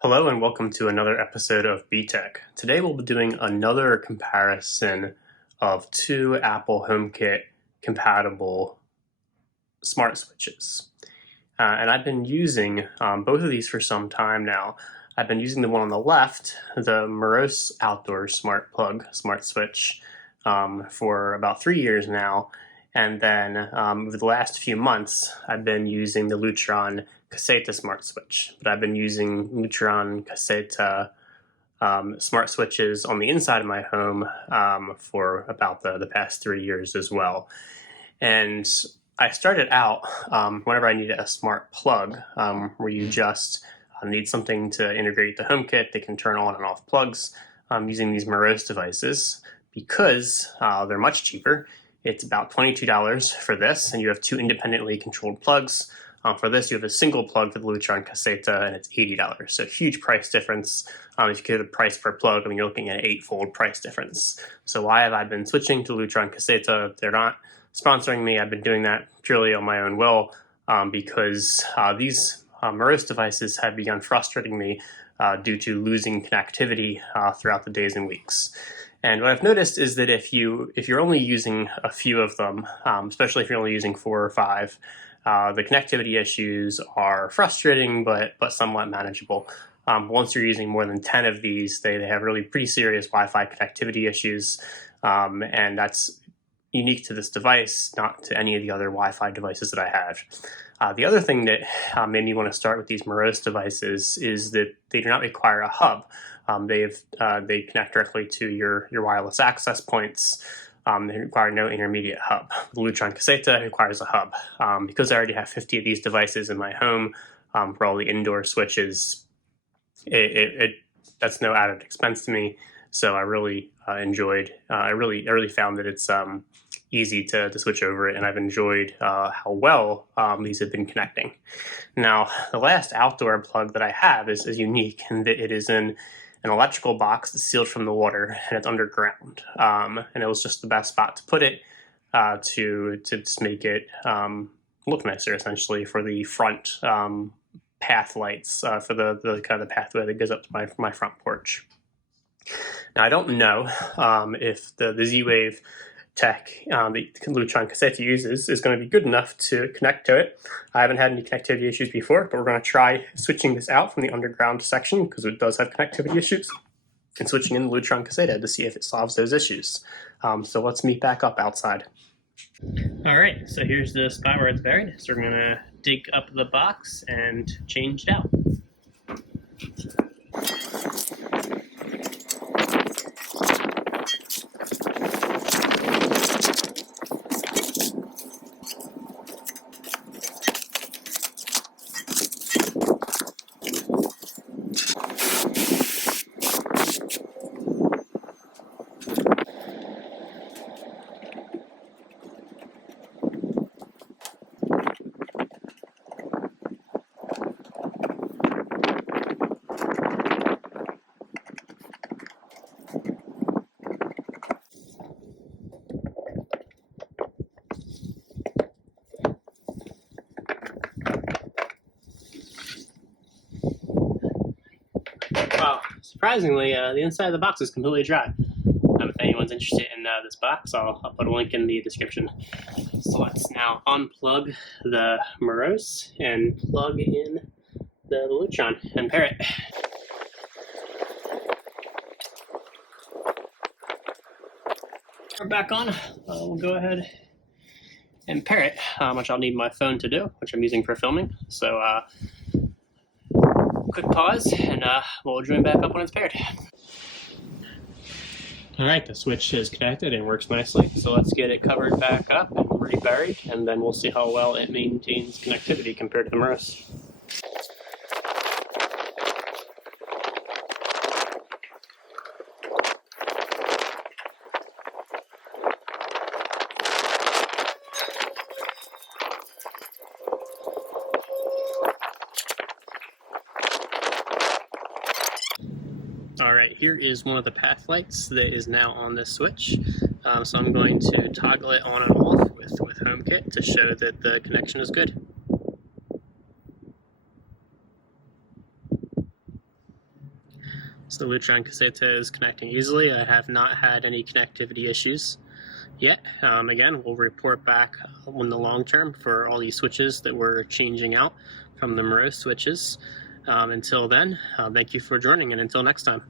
Hello and welcome to another episode of BTech. Today we'll be doing another comparison of two Apple HomeKit compatible smart switches. And I've been using both of these for some time now. I've been using the one on the left, the Morose Outdoor Smart Plug Smart Switch, for about 3 years now. And then over the last few months, I've been using the Lutron Caseta smart switch, but I've been using Lutron Caseta smart switches on the inside of my home for about the past 3 years as well. And I started out whenever I needed a smart plug where you just need something to integrate the HomeKit. They can turn on and off plugs using these Morose devices because they're much cheaper. It's about $22 for this, and you have two independently controlled plugs. For this, you have a single plug for the Lutron Caseta, and it's $80. So huge price difference. If you get the price per plug, I mean, you're looking at an 8-fold price difference. So why have I been switching to Lutron Caseta? They're not sponsoring me. I've been doing that purely on my own will because these Morose devices have begun frustrating me due to losing connectivity throughout the days and weeks. And what I've noticed is that if you're only using a few of them, especially if you're only using 4 or 5, the connectivity issues are frustrating, but somewhat manageable. Once you're using more than 10 of these, they have really pretty serious Wi-Fi connectivity issues, and that's unique to this device, not to any of the other Wi-Fi devices that I have. The other thing that made me want to start with these Morose devices is that they do not require a hub. They connect directly to your wireless access points. They require no intermediate hub. The Lutron Caseta requires a hub. Because I already have 50 of these devices in my home for all the indoor switches, that's no added expense to me. So I really enjoyed. I really found that it's easy to switch over it, and I've enjoyed how well these have been connecting. Now, the last outdoor plug that I have is unique in that it is in an electrical box that's sealed from the water, and it's underground. And it was just the best spot to put it to just make it look nicer, essentially, for the front path lights, for the kind of the pathway that goes up to my front porch. Now, I don't know if the Z-Wave tech the Lutron Caseta uses is going to be good enough to connect to it. I haven't had any connectivity issues before, but we're going to try switching this out from the underground section because it does have connectivity issues, and switching in the Lutron Caseta to see if it solves those issues. So let's meet back up outside. All right, so here's the spot where it's buried. So we're going to dig up the box and change it out. Wow, surprisingly, the inside of the box is completely dry. If anyone's interested in this box, I'll put a link in the description. So let's now unplug the Morose and plug in the Lutron and pair it. We're back on. We'll go ahead and pair it, which I'll need my phone to do, which I'm using for filming. So quick pause, and we'll join back up when it's paired. All right, the switch is connected and works nicely. So let's get it covered back up and reburied, and then we'll see how well it maintains connectivity compared to the Morose. All right, here is one of the path lights that is now on this switch. So I'm going to toggle it on and off with HomeKit to show that the connection is good. So the Lutron cassette is connecting easily. I have not had any connectivity issues yet. Again, we'll report back in the long term for all these switches that we're changing out from the Morose switches. Until then, thank you for joining, and until next time.